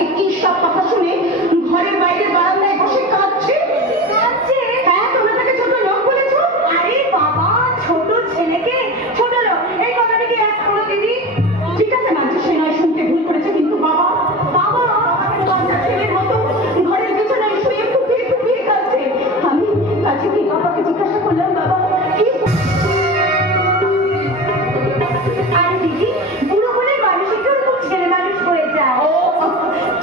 তাকে কি সব কথা শুনে ঘরের বাইরে বারান্দায় বসে কাঁদছে। হ্যাঁ, তোমরা তাকে ছোট লোক বলেছো। আরে বাবা, ছোট ছেলেকে ছোট লোক, এই কথাটা কি এক করো দিদি? ঠিক আছে মানছি, সে নয় শুনতে ভুল করেছে, কিন্তু বাবা বাবা বাচ্চা ছেলের মতো ঘরের বিছানায় শুয়ে ফুপিয়ে ফুপিয়ে কাঁদছে। আমি কাছে কি বাবাকে জিজ্ঞাসা করলাম, বাবা কি? আরে দিদি, বুড়ো হলে মানুষ একটু খুব ছেলে মানুষ হয়ে যায়। ও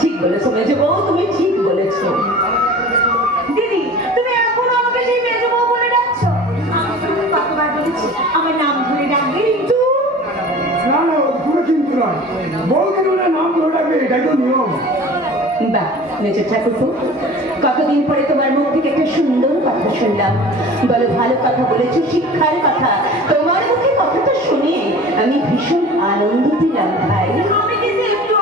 ঠিক বলেছো মেজো বউ, তুমি ঠিক বলেছো। দিদি, তুমি এখনো আমাকে সেই মেজো বউ বলে ডাকছো? আমি কতবার বলেছি আমার নাম ধরে ডাকবে রিন্টু? না না, পুরো কিন্তু নয়, বউকে বলে নাম ধরে রাখবে, এটাই তো নিয়ম। বাহ মেজো ঠাকুরপো, কতদিন পরে তোমার মুখ থেকে একটা সুন্দর কথা শুনলাম। বলো, ভালো কথা বলেছো, শিক্ষার কথা। তোমার মুখে কথাটা শুনে আমি ভীষণ আনন্দ পেলাম ভাই। আমি কিন্তু একটু